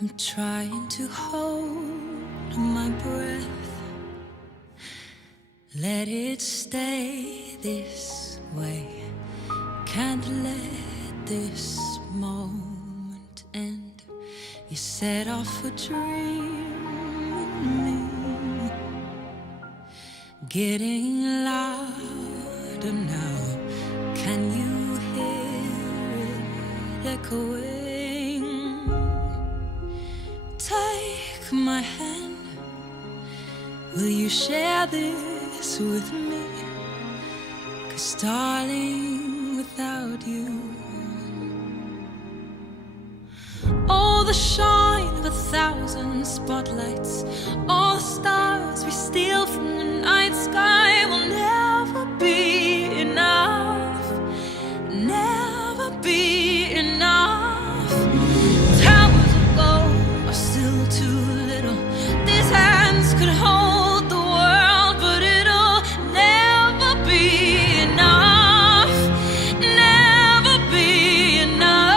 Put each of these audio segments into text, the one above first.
I'm trying to hold my breath. Let it stay this way. Can't let this moment end. You set off a dream in me, getting louder now. Can you hear it echoing? Take my hand. Will you share this with me? 'Cause darling, without you, all the shine of 1,000 spotlights, all the stars we steal from the night sky will never be enough, never be enough. Towers of gold are still too little. These hands could hold the world, but it'll never be enough, never be enough.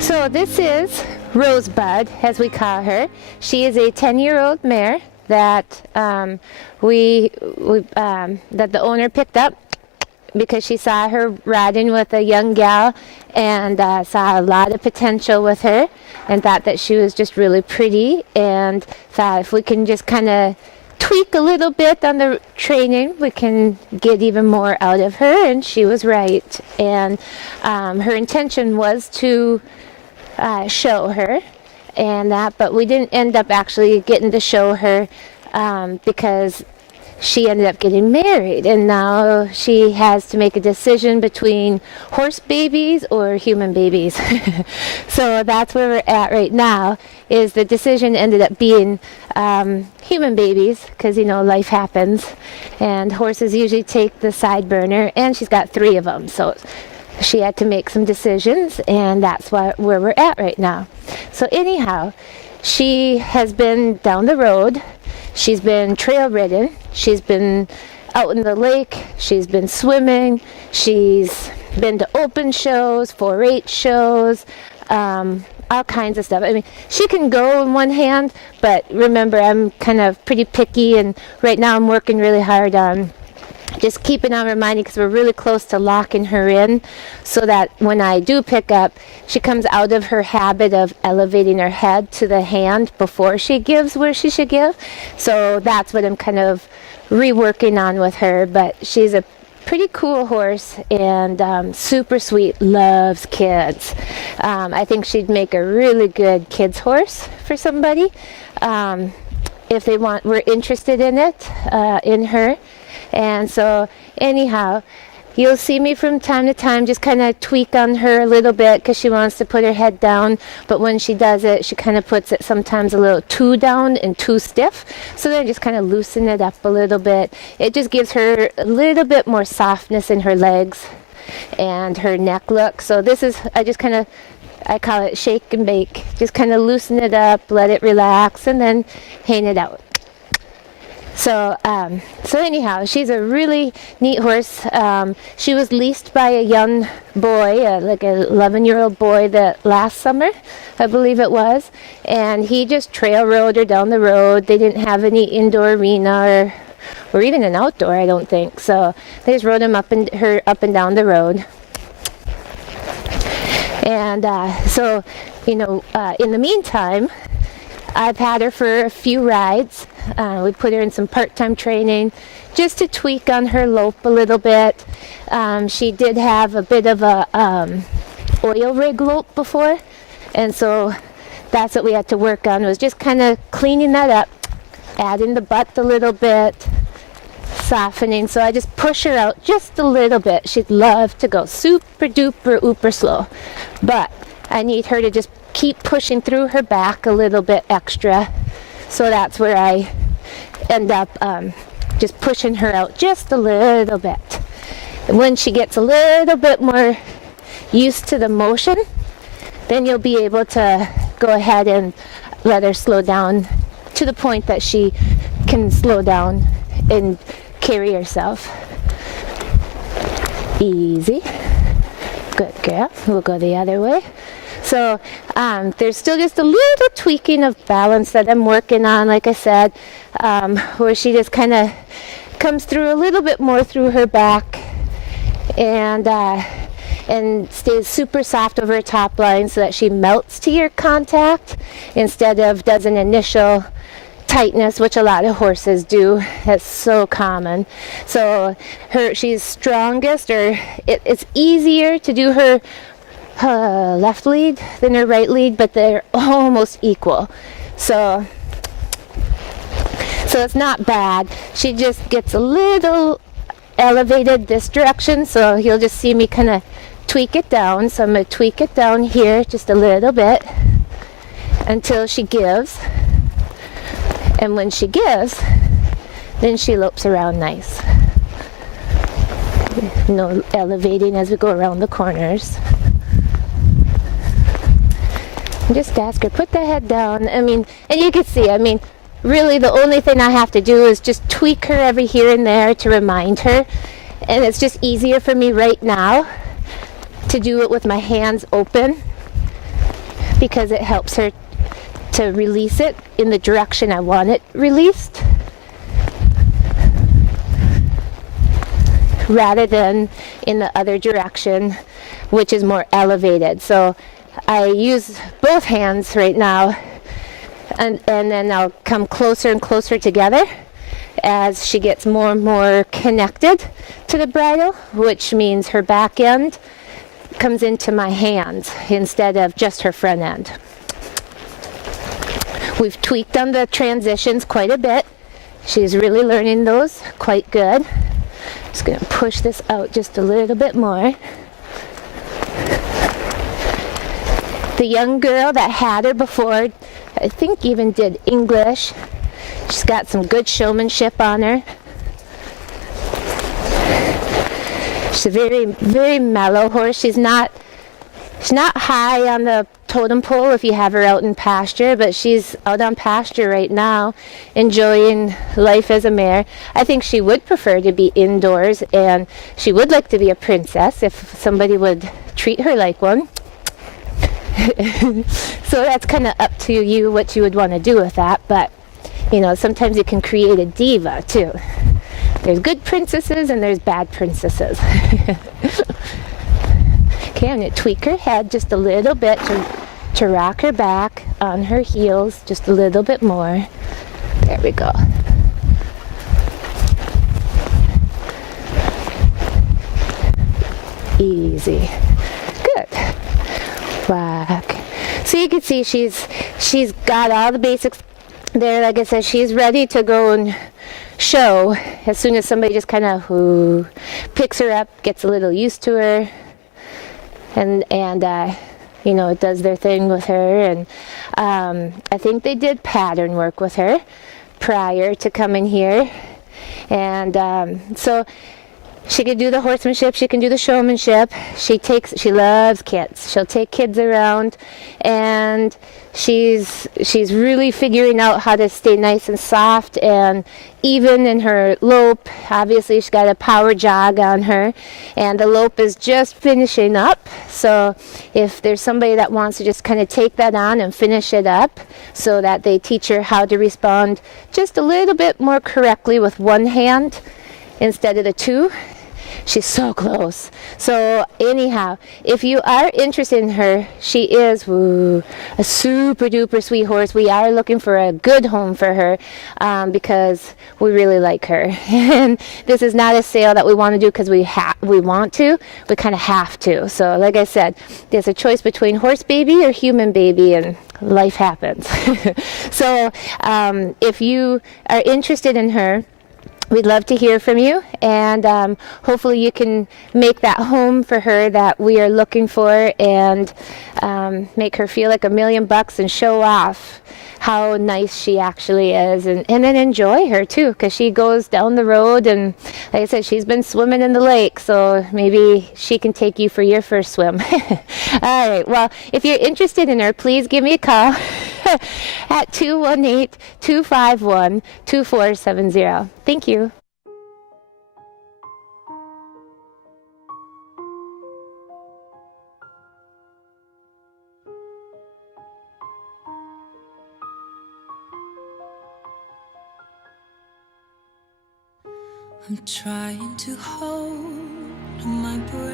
So this is Rosebud, as we call her. She is a 10-year-old mare that that the owner picked up because she saw her riding with a young gal and saw a lot of potential with her and thought that she was just really pretty, and thought if we can just kind of tweak a little bit on the training, we can get even more out of her. And she was right. And her intention was to show her and that, but we didn't end up actually getting to show her because she ended up getting married, and now she has to make a decision between horse babies or human babies. So that's where we're at right now, is the decision ended up being human babies, because life happens and horses usually take the side burner, and she's got 3 of them, so she had to make some decisions, and that's where we're at right now. So anyhow, she has been down the road, she's been trail ridden, she's been out in the lake, she's been swimming, she's been to open shows, 4-H shows, all kinds of stuff. I mean, she can go in one hand, but remember, I'm kind of pretty picky, and right now I'm working really hard on just keeping on reminding, because we're really close to locking her in, so that when I do pick up, she comes out of her habit of elevating her head to the hand before she gives where she should give. So that's what I'm kind of reworking on with her. But she's a pretty cool horse, and super sweet, loves kids. I think she'd make a really good kids horse for somebody if they were interested in it, in her. And so anyhow, you'll see me from time to time just kind of tweak on her a little bit because she wants to put her head down. But when she does it, she kind of puts it sometimes a little too down and too stiff. So then I just kind of loosen it up a little bit. It just gives her a little bit more softness in her legs and her neck look. So this is, I call it shake and bake. Just kind of loosen it up, let it relax, and then hang it out. So anyhow, she's a really neat horse. She was leased by a young boy, like an 11-year-old boy that last summer, I believe it was. And he just trail rode her down the road. They didn't have any indoor arena or even an outdoor, I don't think. So they just rode him up and down the road. And in the meantime, I've had her for a few rides. We put her in some part-time training just to tweak on her lope a little bit. She did have a bit of a oil rig lope before, and so that's what we had to work on, was just kind of cleaning that up, adding the butt a little bit, softening. So I just push her out just a little bit. She'd love to go super duper ooper slow, but I need her to just keep pushing through her back a little bit extra. So that's where I end up just pushing her out just a little bit. And when she gets a little bit more used to the motion, then you'll be able to go ahead and let her slow down to the point that she can slow down and carry herself. Easy. Good girl. We'll go the other way. So there's still just a little tweaking of balance that I'm working on, like I said, where she just kind of comes through a little bit more through her back and stays super soft over her top line so that she melts to your contact instead of does an initial tightness, which a lot of horses do. That's so common. So she's strongest, or it's easier to do her left lead than her right lead, but they're almost equal. So it's not bad. She just gets a little elevated this direction, so you'll just see me kind of tweak it down. So I'm going to tweak it down here just a little bit until she gives. And when she gives, then she lopes around nice. No elevating as we go around the corners. Just ask her, put the head down. And you can see, really the only thing I have to do is just tweak her every here and there to remind her. And it's just easier for me right now to do it with my hands open because it helps her to release it in the direction I want it released, rather than in the other direction, which is more elevated. So I use both hands right now, and then I'll come closer and closer together as she gets more and more connected to the bridle, which means her back end comes into my hands instead of just her front end. We've tweaked on the transitions quite a bit. She's really learning those quite good. Just going to push this out just a little bit more. The young girl that had her before, I think even did English. She's got some good showmanship on her. She's a very, very mellow horse. She's not high on the totem pole if you have her out in pasture, but she's out on pasture right now, enjoying life as a mare. I think she would prefer to be indoors, and she would like to be a princess if somebody would treat her like one. So that's kind of up to you what you would want to do with that, but sometimes you can create a diva too. There's good princesses and there's bad princesses. Okay, I'm going to tweak her head just a little bit to rock her back on her heels just a little bit more. There we go. Easy. Good. Whack. So you can see she's got all the basics there. Like I said, she's ready to go and show as soon as somebody just kind of picks her up, gets a little used to her, and you know, does their thing with her. And I think they did pattern work with her prior to coming here. And so she can do the horsemanship, she can do the showmanship. She loves kids. She'll take kids around, and she's really figuring out how to stay nice and soft and even in her lope. Obviously she's got a power jog on her, and the lope is just finishing up. So if there's somebody that wants to just kind of take that on and finish it up so that they teach her how to respond just a little bit more correctly with one hand instead of the two. She's so close. So anyhow, if you are interested in her, she is a super duper sweet horse. We are looking for a good home for her because we really like her. And this is not a sale that we want to do because we want to. We kind of have to. So like I said, there's a choice between horse baby or human baby, and life happens. So if you are interested in her, we'd love to hear from you, and hopefully you can make that home for her that we are looking for, and make her feel like $1,000,000 and show off how nice she actually is, and then enjoy her too, because she goes down the road, and like I said, she's been swimming in the lake, so maybe she can take you for your first swim. All right, well, if you're interested in her, please give me a call at 218-251-2470. Thank you. I'm trying to hold my breath.